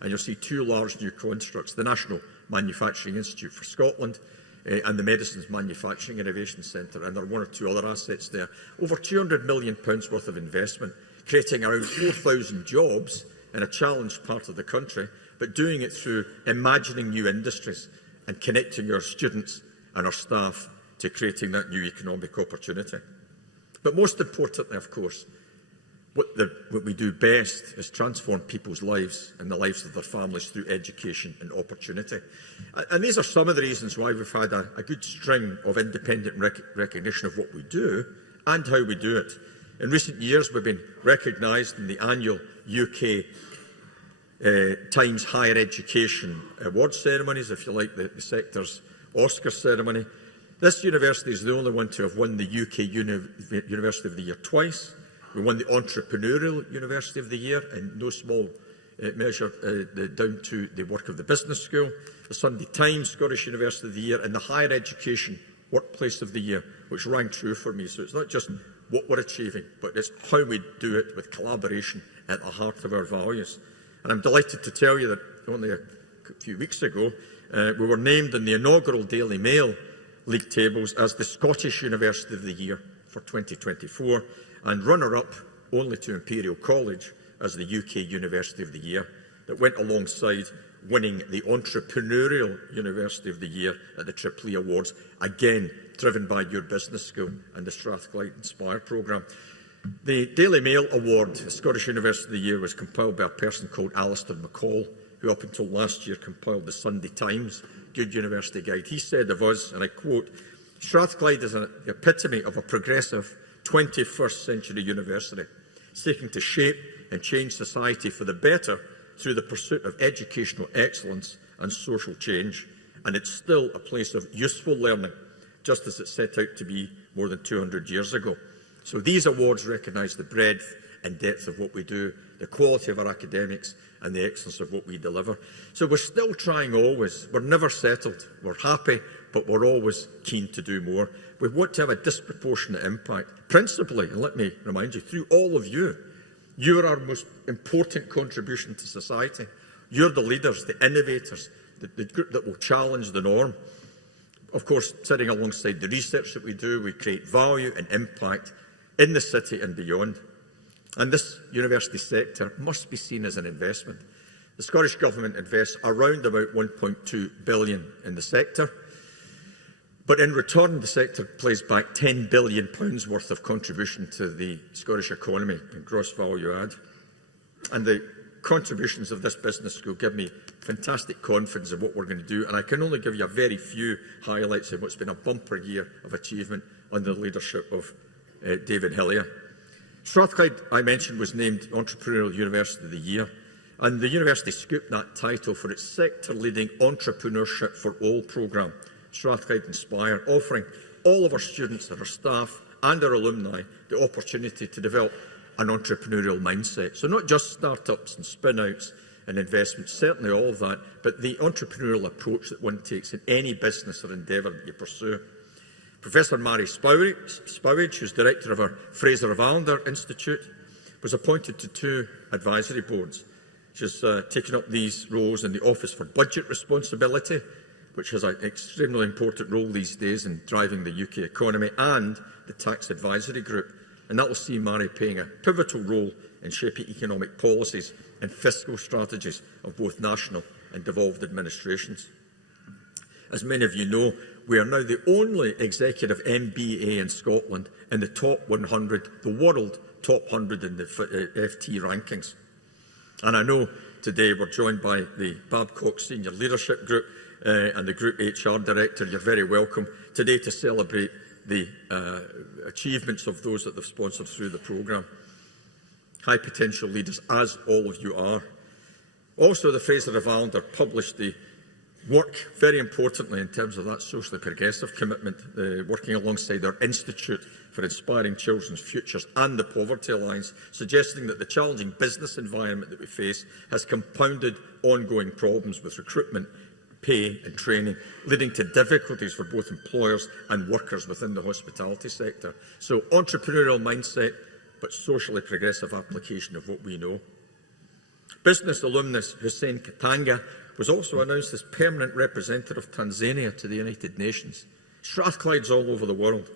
and you'll see two large new constructs, the National Manufacturing Institute for Scotland and the Medicines Manufacturing Innovation Centre, and there are one or two other assets there. Over £200 million worth of investment, creating around 4,000 jobs in a challenged part of the country, but doing it through imagining new industries and connecting our students and our staff to creating that new economic opportunity. But most importantly, of course, what we do best is transform people's lives and the lives of their families through education and opportunity. And these are some of the reasons why we've had a good string of independent recognition of what we do and how we do it. In recent years, we've been recognised in the annual UK Times Higher Education Awards ceremonies, if you like, the sector's Oscar ceremony. This university is the only one to have won the UK University of the Year twice. We won the Entrepreneurial University of the Year, in no small measure down to the work of the Business School, the Sunday Times Scottish University of the Year, and the Higher Education Workplace of the Year, which rang true for me. So it's not just what we're achieving, but it's how we do it with collaboration at the heart of our values. And I'm delighted to tell you that only a few weeks ago, we were named in the inaugural Daily Mail league tables as the Scottish University of the Year for 2024, and runner-up only to Imperial College as the UK University of the Year, that went alongside winning the Entrepreneurial University of the Year at the Tripoli Awards, again driven by your business school and the Strathclyde Inspire programme. The Daily Mail Award, the Scottish University of the Year, was compiled by a person called Alistair McCall, who up until last year compiled the Sunday Times Good University Guide. He said of us, and I quote, "Strathclyde is an epitome of a progressive 21st century university, seeking to shape and change society for the better through the pursuit of educational excellence and social change. And it's still a place of useful learning, just as it set out to be more than 200 years ago." So these awards recognise the breadth and depth of what we do, the quality of our academics and the excellence of what we deliver. So we're still trying always. We're never settled. We're happy, but we're always keen to do more. We want to have a disproportionate impact, principally, and let me remind you, through all of you. You're our most important contribution to society. You're the leaders, the innovators, the group that will challenge the norm. Of course, sitting alongside the research that we do, we create value and impact in the city and beyond. And this university sector must be seen as an investment. The Scottish Government invests around about £1.2 billion in the sector, but in return the sector plays back £10 billion worth of contribution to the Scottish economy in gross value add. And the contributions of this business school give me fantastic confidence in what we're going to do, and I can only give you a very few highlights of what's been a bumper year of achievement under the leadership of David Hillier. Strathclyde, I mentioned, was named Entrepreneurial University of the Year, and the university scooped that title for its sector-leading Entrepreneurship for All programme, Strathclyde Inspire, offering all of our students and our staff and our alumni the opportunity to develop an entrepreneurial mindset. So not just start-ups and spin-outs and investments, certainly all of that, but the entrepreneurial approach that one takes in any business or endeavour that you pursue. Professor Mary Spowage, who's director of our Fraser of Allender Institute, was appointed to 2 advisory boards. She's taken up these roles in the Office for Budget Responsibility, which has an extremely important role these days in driving the UK economy, and the Tax Advisory Group. And that will see Mary playing a pivotal role in shaping economic policies and fiscal strategies of both national and devolved administrations. As many of you know, we are now the only executive MBA in Scotland in the top 100, the world top 100 in the FT rankings. And I know today we're joined by the Babcock Senior Leadership Group and the Group HR Director. You're very welcome today to celebrate the achievements of those that they've sponsored through the programme. High potential leaders, as all of you are. Also, the Fraser of Allender published the work, very importantly in terms of that socially progressive commitment, working alongside our Institute for Inspiring Children's Futures and the Poverty Alliance, suggesting that the challenging business environment that we face has compounded ongoing problems with recruitment, pay and training, leading to difficulties for both employers and workers within the hospitality sector. So entrepreneurial mindset, but socially progressive application of what we know. Business alumnus Hussein Katanga was also announced as permanent representative of Tanzania to the United Nations. Strathclyde's all over the world,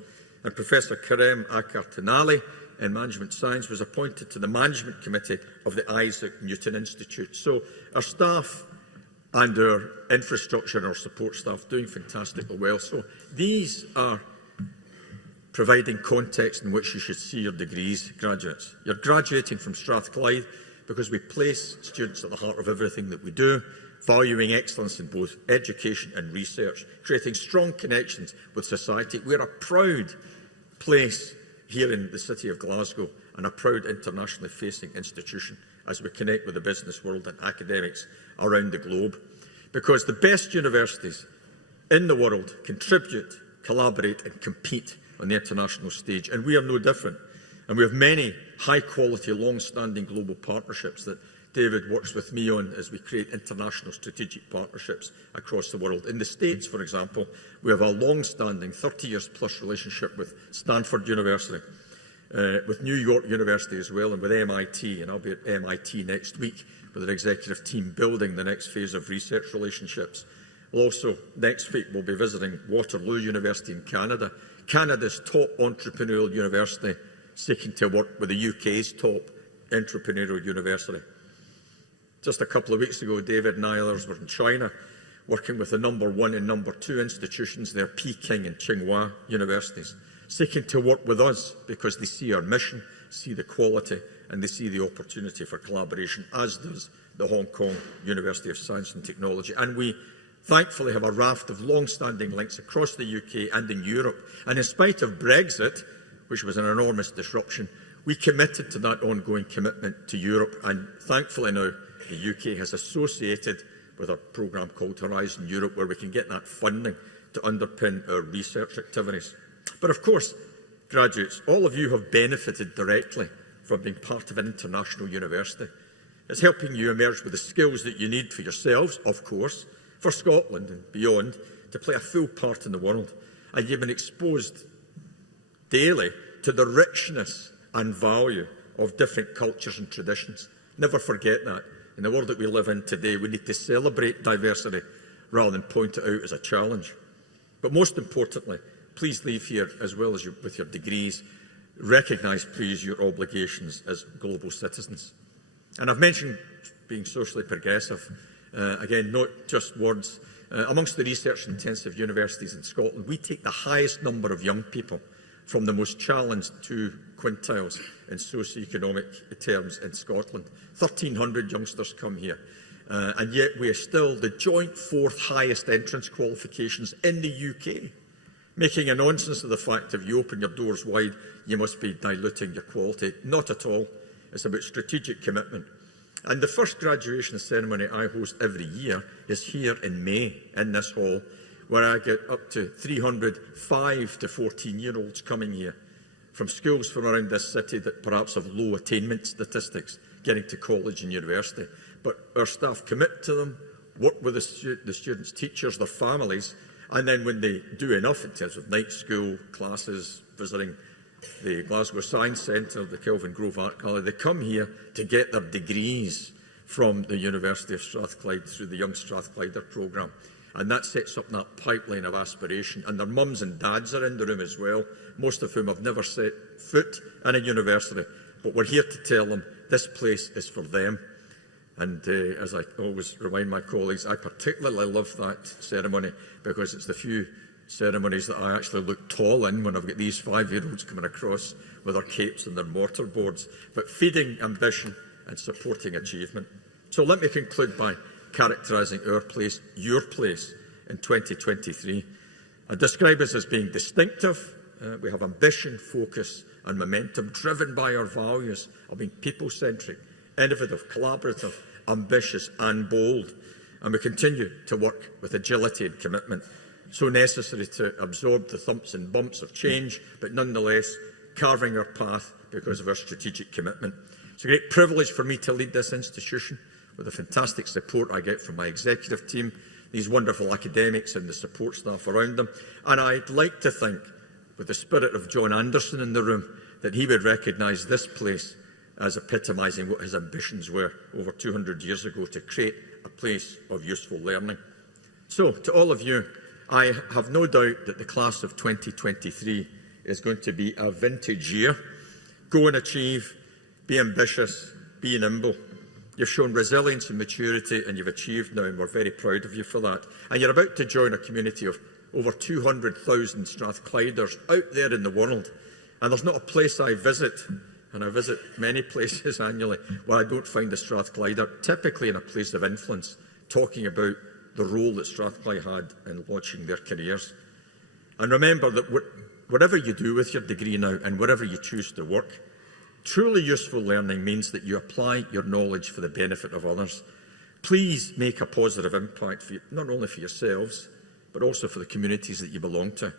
and Professor Karem Akar-Tenali in Management Science was appointed to the Management Committee of the Isaac Newton Institute. So our staff and our infrastructure and our support staff doing fantastically well. So these are providing context in which you should see your degrees, graduates. You're graduating from Strathclyde because we place students at the heart of everything that we do, valuing excellence in both education and research, creating strong connections with society. We're a proud place here in the city of Glasgow and a proud internationally facing institution as we connect with the business world and academics around the globe. Because the best universities in the world contribute, collaborate and compete on the international stage, and we are no different. And we have many high-quality, long-standing global partnerships that David works with me on as we create international strategic partnerships across the world. In the States, for example, we have a long-standing 30 years plus relationship with Stanford University, with New York University as well, and with MIT, and I'll be at MIT next week with an executive team building the next phase of research relationships. We'll also, next week, we'll be visiting Waterloo University in Canada, Canada's top entrepreneurial university, seeking to work with the UK's top entrepreneurial university. Just a couple of weeks ago, David and I others were in China, working with the #1 and #2 institutions there, Peking and Tsinghua universities, seeking to work with us because they see our mission, see the quality, and they see the opportunity for collaboration, as does the Hong Kong University of Science and Technology. And we thankfully have a raft of long-standing links across the UK and in Europe. And in spite of Brexit, which was an enormous disruption, we committed to that ongoing commitment to Europe. And thankfully now, the UK has associated with a programme called Horizon Europe, where we can get that funding to underpin our research activities. But of course, graduates, all of you have benefited directly from being part of an international university. It's helping you emerge with the skills that you need for yourselves, of course, for Scotland and beyond, to play a full part in the world. And you've been exposed daily to the richness and value of different cultures and traditions. Never forget that. In the world that we live in today, we need to celebrate diversity rather than point it out as a challenge. But most importantly, please leave here, as well as with your degrees, recognise, please, your obligations as global citizens. And I've mentioned being socially progressive. Again, not just words. Amongst the research-intensive universities in Scotland, we take the highest number of young people from the most challenged 2 quintiles in socio-economic terms in Scotland. 1,300 youngsters come here. And yet we are still the joint 4th highest entrance qualifications in the UK, making a nonsense of the fact that if you open your doors wide, you must be diluting your quality. Not at all. It's about strategic commitment. And the first graduation ceremony I host every year is here in May, in this hall, where I get up to 300 5 to 14-year-olds coming here from schools from around this city that perhaps have low attainment statistics, getting to college and university. But our staff commit to them, work with the students, teachers, their families, and then when they do enough in terms of night school classes, visiting the Glasgow Science Centre, the Kelvin Grove Art Gallery, they come here to get their degrees from the University of Strathclyde through the Young Strathclyder programme. And that sets up that pipeline of aspiration. And their mums and dads are in the room as well, most of whom have never set foot in a university. But we're here to tell them this place is for them. And as I always remind my colleagues, I particularly love that ceremony because it's the few ceremonies that I actually look tall in when I've got these 5-year-olds coming across with their capes and their mortar boards, but feeding ambition and supporting achievement. So let me conclude by characterising our place, your place, in 2023. I describe us as being distinctive. We have ambition, focus and momentum, driven by our values of being people-centric, innovative, collaborative, ambitious and bold. And we continue to work with agility and commitment, so necessary to absorb the thumps and bumps of change, but nonetheless carving our path because of our strategic commitment. It's a great privilege for me to lead this institution with the fantastic support I get from my executive team, these wonderful academics and the support staff around them. And I'd like to think, with the spirit of John Anderson in the room, that he would recognise this place as epitomising what his ambitions were over 200 years ago to create a place of useful learning. So, to all of you, I have no doubt that the class of 2023 is going to be a vintage year. Go and achieve, be ambitious, be nimble. You've shown resilience and maturity, and you've achieved now, and we're very proud of you for that. And you're about to join a community of over 200,000 Strathclyders out there in the world. And there's not a place I visit, and I visit many places annually, where I don't find a Strathclyder, typically in a place of influence, talking about the role that Strathclyde had in launching their careers. And remember that whatever you do with your degree now, and wherever you choose to work, truly useful learning means that you apply your knowledge for the benefit of others. Please make a positive impact, not only for yourselves, but also for the communities that you belong to.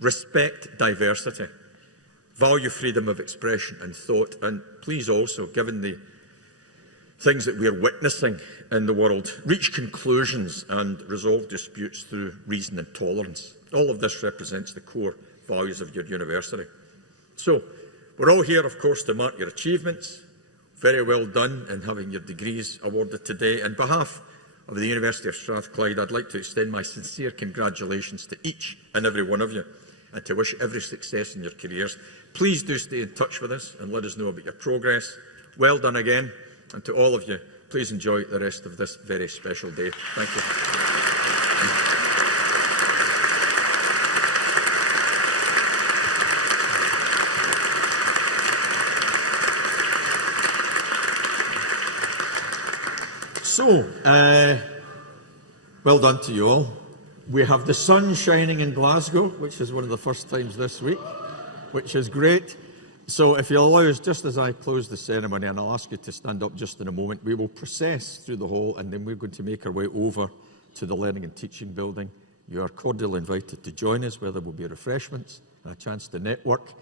Respect diversity. Value freedom of expression and thought. And please also, given the things that we're witnessing in the world, reach conclusions and resolve disputes through reason and tolerance. All of this represents the core values of your university. So, we're all here, of course, to mark your achievements. Very well done in having your degrees awarded today. On behalf of the University of Strathclyde, I'd like to extend my sincere congratulations to each and every one of you, and to wish every success in your careers. Please do stay in touch with us and let us know about your progress. Well done again, and to all of you, please enjoy the rest of this very special day. Thank you. So, well done to you all. We have the sun shining in Glasgow, which is one of the first times this week, which is great. So if you'll allow us, just as I close the ceremony, and I'll ask you to stand up just in a moment, we will process through the hall, and then we're going to make our way over to the Learning and Teaching building. You are cordially invited to join us, where there will be refreshments and a chance to network.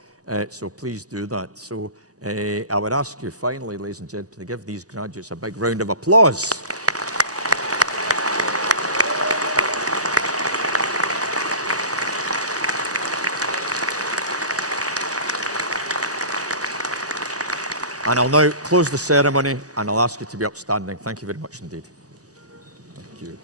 So please do that. So I would ask you finally, ladies and gentlemen, to give these graduates a big round of applause. And I'll now close the ceremony, and I'll ask you to be upstanding. Thank you very much indeed. Thank you.